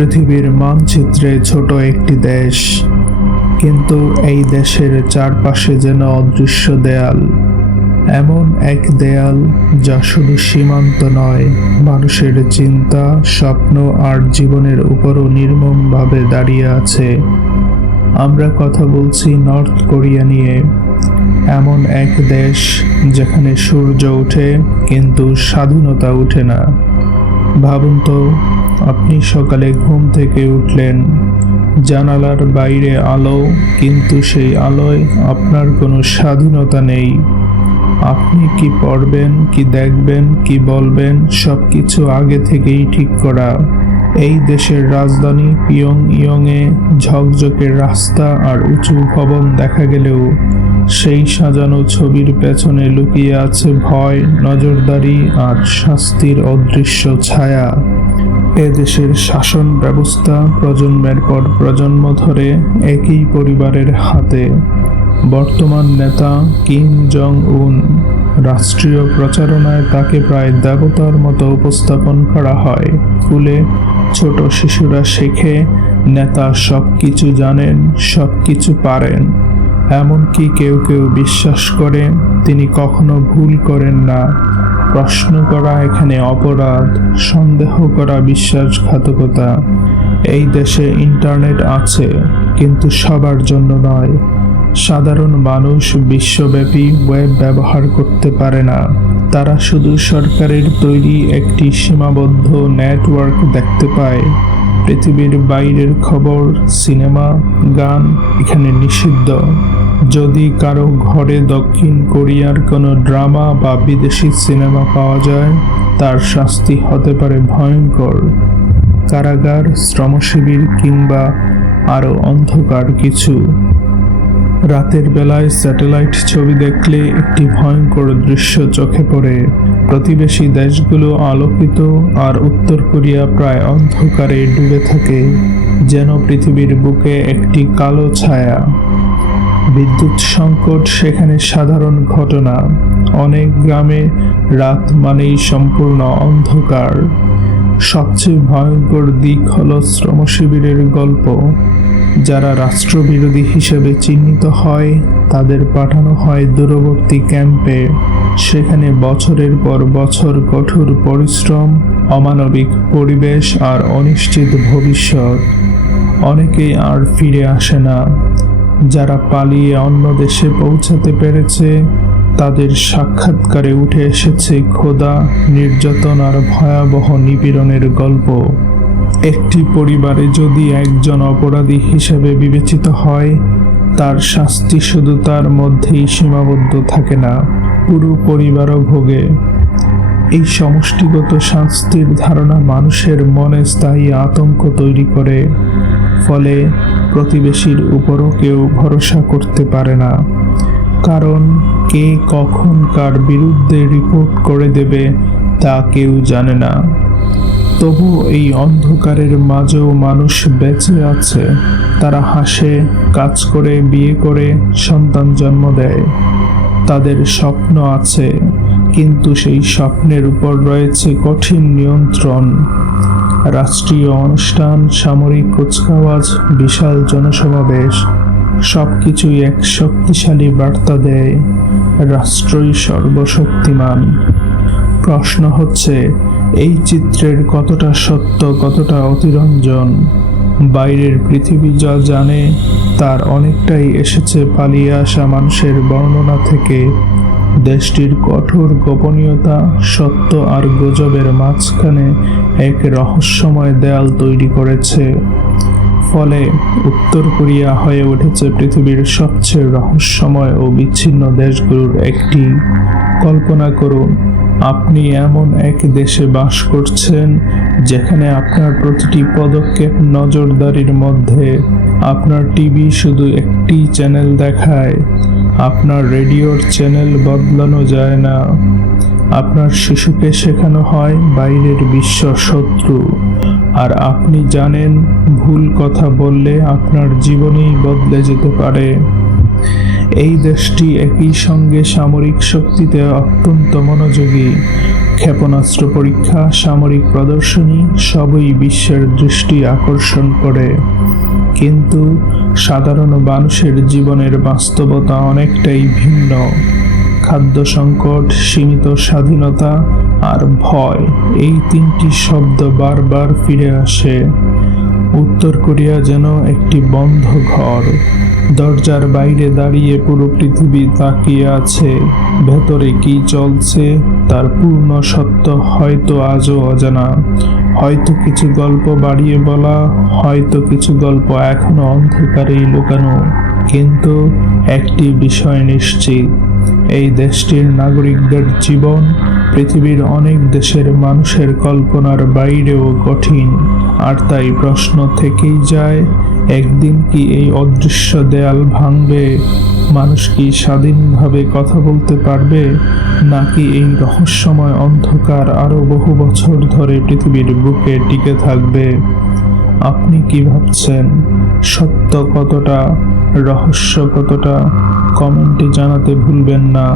পৃথিবীর মানচিত্রে ছোট একটি দেশ, কিন্তু এই দেশের চারপাশে যেন অদৃশ্য দেয়াল। এমন এক দেয়াল যা শুধু সীমান্ত নয়, মানুষের চিন্তা, স্বপ্ন আর জীবনের উপরও নির্মমভাবে দাঁড়িয়ে আছে। আমরা কথা বলছি নর্থ কোরিয়া নিয়ে। এমন এক দেশ যেখানে সূর্য ওঠে, কিন্তু স্বাধীনতা ওঠে না। ভাবুন তো, আপনি সকালে ঘুম থেকে উঠলেন। জানালার বাইরে আলো, কিন্তু সেই আলোয় আপনার কোনো স্বাধীনতা নেই। আপনি কি পড়বেন, কি দেখবেন, কি বলবেন সব কিছু আগে থেকেই ঠিক করা। এই দেশের রাজধানী পিয়ং ইয়ংয়ে ঝকঝকে রাস্তা আর উঁচু ভবন দেখা গেলেও সেই সাজানো ছবির পেছনে লুকিয়ে আছে ভয়, নজরদারি আর শাস্তির অদৃশ্য ছায়া। এদেশের শাসন ব্যবস্থা প্রজন্মের পর প্রজন্ম ধরে একই পরিবারের হাতে। বর্তমান নেতা কিম জং উন রাষ্ট্রীয় প্রচারণায় তাকে প্রায় দেবতার মতো উপস্থাপন করা হয়। স্কুলে ছোট শিশুরা শেখে, নেতা সব কিছু জানেন সব কিছু পারেন। এমনকি কেউ কেউ বিশ্বাস করে, তিনি কখনো ভুল করেন না। প্রশ্ন করা এখানে অপরাধ, সন্দেহ করা বিশ্বাসঘাতকতা। এই দেশে ইন্টারনেট আছে, কিন্তু সবার জন্য নয়। সাধারণ মানুষ বিশ্বব্যাপী ওয়েব ব্যবহার করতে পারে না। তারা শুধু সরকারের তৈরি একটি সীমাবদ্ধ নেটওয়ার্ক দেখতে পায়। পৃথিবীর বাইরের খবর, সিনেমা, গান এখানে নিষিদ্ধ। যদি কারও ঘরে দক্ষিণ কোরিয়ার কোনো ড্রামা বা বিদেশি সিনেমা পাওয়া যায়, তার শাস্তি হতে পারে ভয়ঙ্কর। কারাগার, শ্রমশিবির কিংবা আরও অন্ধকার কিছু। রাতের বেলায় স্যাটেলাইট ছবি দেখলে একটি ভয়ঙ্কর দৃশ্য চোখে পড়ে। প্রতিবেশী দেশগুলো আলোকিত আর উত্তর কোরিয়া প্রায় অন্ধকারে ডুবে থাকে, যেন পৃথিবীর বুকে একটি কালো ছায়া। বিদ্যুৎ সংকট সেখানে সাধারণ ঘটনা। অনেক গ্রামে রাত মানেই সম্পূর্ণ অন্ধকার। সবচেয়ে ভয়ঙ্কর দিক হল শ্রমশিবিরের গল্প। যারা রাষ্ট্রবিরোধী হিসেবে চিহ্নিত হয়, তাদের পাঠানো হয় দূরবর্তী ক্যাম্পে। সেখানে বছরের পর বছর কঠোর পরিশ্রম, অমানবিক পরিবেশ আর অনিশ্চিত ভবিষ্যৎ। অনেকেই আর ফিরে আসে না। যারা পালিয়ে অন্য দেশে পৌঁছাতে পেরেছে, তাদের সাক্ষাৎকারে উঠে এসেছে খোদা, নির্যাতন আর ভয়াবহ নিপীড়নের গল্প। একটি পরিবারে যদি একজন অপরাধী হিসেবে বিবেচিত হয়, তার শাস্তি শুধু তার মধ্যেই সীমাবদ্ধ থাকে না, পুরো পরিবারও ভোগে। এই সমষ্টিগত শাস্তির ধারণা মানুষের মনে স্থায়ী আতঙ্ক তৈরি করে, ফলে প্রতিবেশীর উপরও কেউ ভরসা করতে পারে না। কারণ কে কখন কার বিরুদ্ধে রিপোর্ট করে দেবে তা কেউ জানে না। তবু এই অন্ধকারের মাঝেও মানুষ বেঁচে আছে। তারা হাসে, কাজ করে, বিয়ে করে, সন্তান জন্ম দেয়। তাদের স্বপ্ন আছে, কিন্তু সেই স্বপ্নের উপর রয়েছে কঠিন নিয়ন্ত্রণ। রাষ্ট্রীয় অনুষ্ঠান, সামরিক কুচকাওয়াজ, বিশাল জনসমাবেশ সব কিছুই এক শক্তিশালী বার্তা দেয়, রাষ্ট্রই সর্বশক্তিমান। প্রশ্ন হচ্ছে, এই চিত্রের কতটা সত্য, কতটা অতিরঞ্জন? বাইরের পৃথিবী যা জানে, তার অনেকটাই এসেছে পালিয়ে আসা মানুষের বর্ণনা থেকে। দেশটির কঠোর গোপনীয়তা, সত্য আর গুজবের মাঝখানে এক রহস্যময় দেয়াল তৈরি করেছে। ফলে উত্তর কোরিয়া হয়ে উঠেছে পৃথিবীর সবচেয়ে রহস্যময় ও বিচ্ছিন্ন দেশগুলোর একটি। কল্পনা করুন, আপনি এমন এক দেশে বাস করছেন যেখানে আপনার প্রতিটি পদক্ষেপ নজরদারির মধ্যে। আপনার টিভি শুধু একটি চ্যানেল দেখায়। আপনার রেডিওর চ্যানেল বদলানো যায় না। আপনার শিশুকে শেখানো হয় বাইরের বিশ্ব শত্রু। আর আপনি জানেন, ভুল কথা বললে আপনার জীবনই বদলে যেতে পারে। এই দেশটি একই সঙ্গে সামরিক শক্তিতে অত্যন্ত মনোযোগী। ক্ষেপণাস্ত্র পরীক্ষা, সামরিক প্রদর্শনী, সবই বিশ্বের দৃষ্টি আকর্ষণ করে। কিন্তু সাধারণ মানুষের জীবনের বাস্তবতা অনেকটাই ভিন্ন। খাদ্য সংকট, সীমিত স্বাধীনতা আর ভয়, এই তিনটি শব্দ বারবার ফিরে আসে। উত্তর কোরিয়া যেন একটি বন্ধ ঘর। দরজার বাইরে দাঁড়িয়ে পুরো পৃথিবী তাকিয়ে আছে। ভেতরে কি চলছে তার পূর্ণ সত্য হয়তো আজও অজানা। হয়তো কিছু গল্প বাড়িয়ে বলা, হয়তো কিছু গল্প এখনও অন্ধকারেই লুকানো। কিন্তু একটি বিষয় নিশ্চিত, এই দেশটির নাগরিকদের জীবন পৃথিবীর অনেক দেশের মানুষের কল্পনার বাইরেও কঠিন। আর তাই প্রশ্ন থেকেই যায়, একদিন কি এই অদৃশ্য দেয়াল ভাঙবে? মানুষ কি স্বাধীনভাবে কথা বলতে পারবে? নাকি এই রহস্যময় অন্ধকার আরও বহু বছর ধরে পৃথিবীর বুকে টিকে থাকবে? আপনি কি ভাবছেন? সত্য কতটা? রহস্য কতটা? কমেন্টে জানাতে ভুলবেন না।